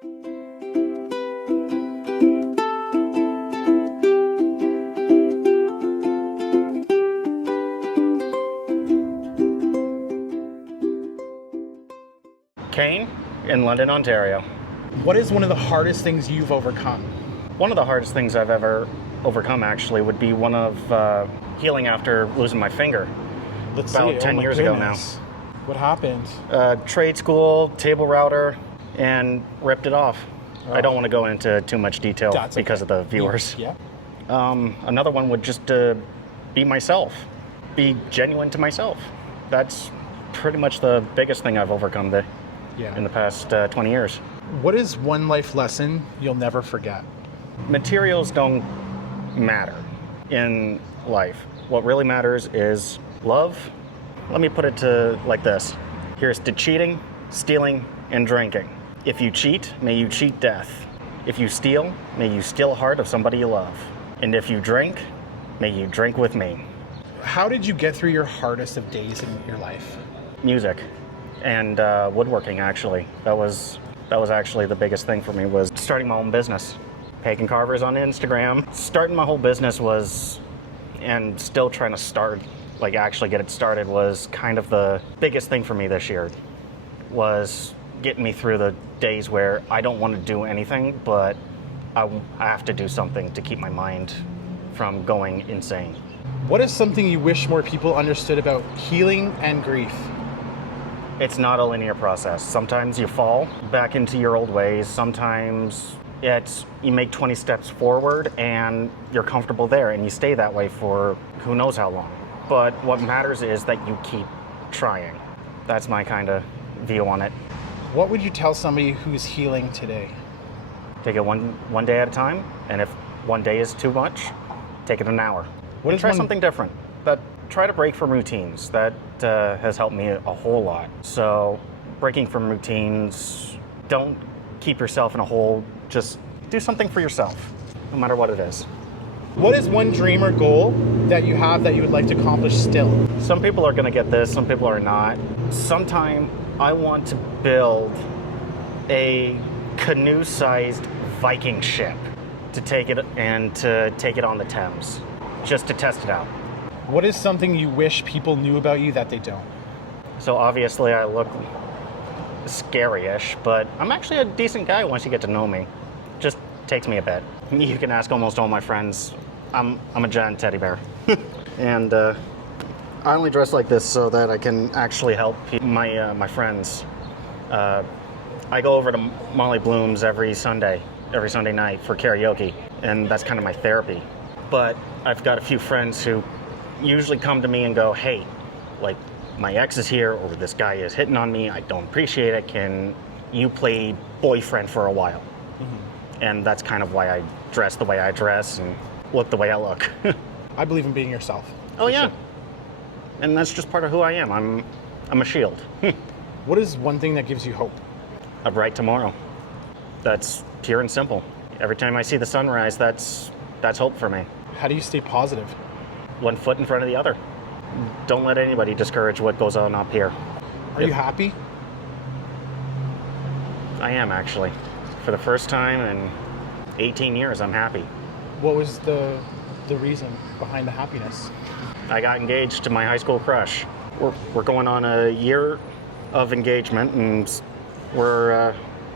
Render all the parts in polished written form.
Kain in London, Ontario. What is one of the hardest things you've overcome? One of the hardest things I've ever overcome actually would be one of healing after losing my finger. Let's About see. 10 my years ago now. goodness. What happened? Trade school, table router, and ripped it off. I don't want to go into too much detail That's because okay. of the viewers. Yeah. Another one would just be myself, be genuine to myself. That's pretty much the biggest thing I've overcome in the past 20 years. What is one life lesson you'll never forget? Materials don't matter in life. What really matters is love. Let me put it like this. Here's to cheating, stealing, and drinking. If you cheat, may you cheat death. If you steal, may you steal a heart of somebody you love. And if you drink, may you drink with me. How did you get through your hardest of days in your life? Music and woodworking, actually. That was actually the biggest thing for me, was starting my own business. Pagan Carvers on Instagram. Starting my whole business and still trying to actually get it started, was kind of the biggest thing for me this year. Was getting me through the days where I don't want to do anything, but I have to do something to keep my mind from going insane. What is something you wish more people understood about healing and grief? It's not a linear process. Sometimes you fall back into your old ways. Sometimes you make 20 steps forward and you're comfortable there and you stay that way for who knows how long. But what matters is that you keep trying. That's my kind of view on it. What would you tell somebody who's healing today? Take it one day at a time, and if one day is too much, take it an hour. Try something different. Try to break from routines. That has helped me a whole lot. So breaking from routines, don't keep yourself in a hole. Just do something for yourself, no matter what it is. What is one dream or goal that you have that you would like to accomplish still? Some people are going to get this, some people are not. Sometime I want to build a canoe-sized Viking ship to take it on the Thames, just to test it out. What is something you wish people knew about you that they don't? So obviously I look scary-ish, but I'm actually a decent guy once you get to know me. Just takes me a bit. You can ask almost all my friends. I'm a giant teddy bear. And I only dress like this so that I can actually help my friends. I go over to Molly Bloom's every Sunday night for karaoke, and that's kind of my therapy. But I've got a few friends who usually come to me and go, hey, like, my ex is here, or this guy is hitting on me, I don't appreciate it, can you play boyfriend for a while? Mm-hmm. And that's kind of why I dress the way I dress and look the way I look. I believe in being yourself. Oh yeah. Sure. And that's just part of who I am. I'm a shield. What is one thing that gives you hope? A bright tomorrow. That's pure and simple. Every time I see the sunrise, that's hope for me. How do you stay positive? One foot in front of the other. Don't let anybody discourage what goes on up here. Are you happy? I am, actually. For the first time in 18 years, I'm happy. What was the reason behind the happiness? I got engaged to my high school crush. We're going on a year of engagement, and we're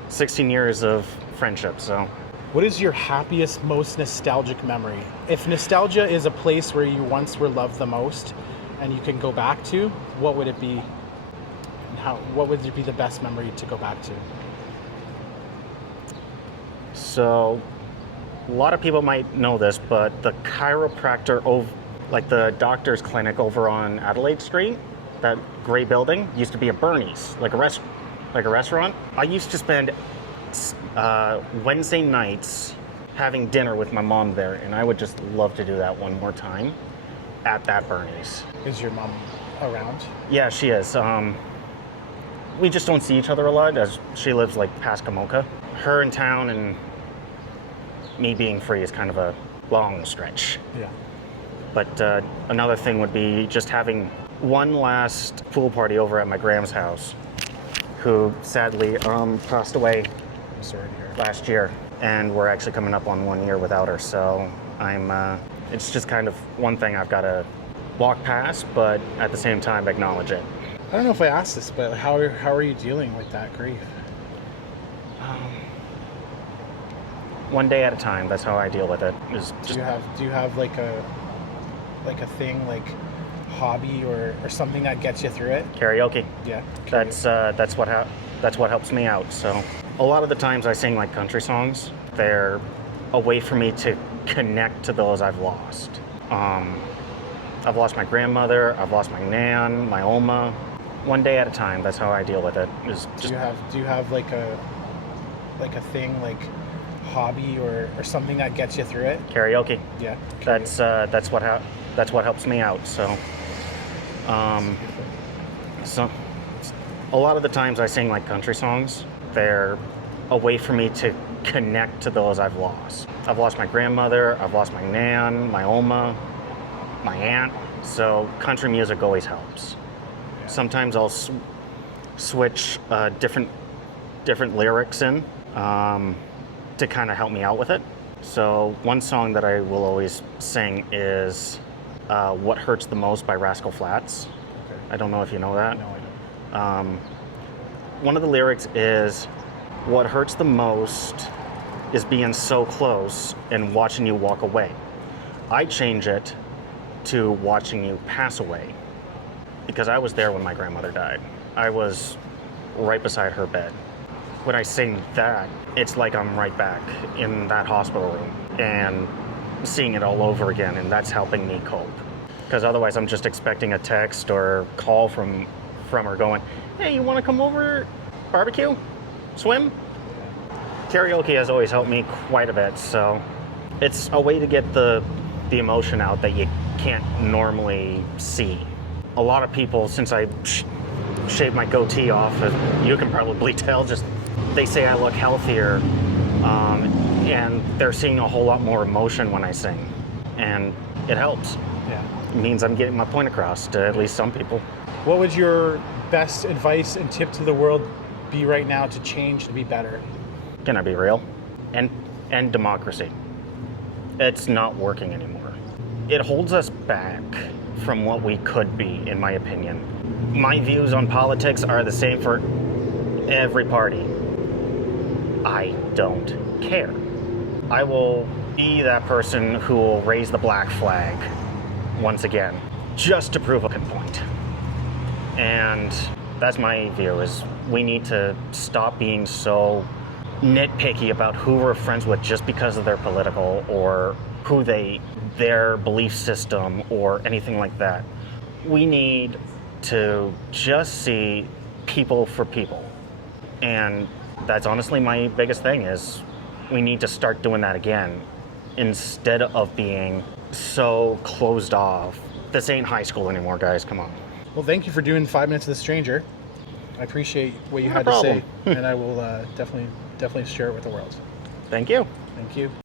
16 years of friendship, so. What is your happiest, most nostalgic memory? If nostalgia is a place where you once were loved the most and you can go back to, what would it be? And what would be the best memory to go back to? So, a lot of people might know this, but the chiropractor, like the doctor's clinic over on Adelaide Street, that gray building, used to be a Bernie's, like a restaurant. I used to spend Wednesday nights having dinner with my mom there, and I would just love to do that one more time at that Bernie's. Is your mom around? Yeah, she is. We just don't see each other a lot, as she lives like past Kamoka. Her in town and me being free is kind of a long stretch. Yeah. But another thing would be just having one last pool party over at my Gram's house, who sadly passed away absurd here. last year, and we're actually coming up on 1 year without her. So it's just kind of one thing I've got to walk past, but at the same time acknowledge it. I don't know if I asked this, but how are you dealing with that grief? One day at a time. That's how I deal with it. Is just Do you have like a thing, like hobby or something that gets you through it? karaoke. Yeah. That's what helps me out. So a lot of the times I sing like country songs. They're a way for me to connect to those I've lost. I've lost my grandmother. I've lost my nan, my Oma. One day at a time. That's how I deal with it. Is just Do you have like a thing, like hobby or something that gets you through it? karaoke. Yeah. That's what helps me out. So a lot of the times I sing like country songs. They're a way for me to connect to those I've lost. I've lost my grandmother. I've lost my nan, my Oma, my aunt. So country music always helps. Sometimes I'll switch different lyrics in to kind of help me out with it. So one song that I will always sing is "What Hurts the Most" by Rascal Flatts. Okay. I don't know if you know that. No, I don't. One of the lyrics is, "What hurts the most is being so close and watching you walk away." I change it to "watching you pass away," because I was there when my grandmother died. I was right beside her bed. When I sing that, it's like I'm right back in that hospital room and seeing it all over again, and that's helping me cope. Because otherwise I'm just expecting a text or call from her going, "Hey, you want to come over, barbecue, swim?" Karaoke has always helped me quite a bit, so it's a way to get the emotion out that you can't normally see. A lot of people, since I shaved my goatee off, you can probably tell, just they say I look healthier, and they're seeing a whole lot more emotion when I sing, and it helps. Yeah. It means I'm getting my point across to at least some people. What would your best advice and tip to the world be right now to change to be better? Can I be real? And democracy. It's not working anymore. It holds us back from what we could be, in my opinion. My views on politics are the same for every party. I don't care. I will be that person who will raise the black flag once again, just to prove a point. And that's my view, is we need to stop being so nitpicky about who we're friends with just because of their political or their belief system or anything like that. We need to just see people for people. And that's honestly my biggest thing, is we need to start doing that again instead of being so closed off. This ain't high school anymore, guys. Come on. Well, thank you for doing 5 Minutes with a Stranger. I appreciate what you No had problem. to say, and I will definitely share it with the world. Thank you. Thank you.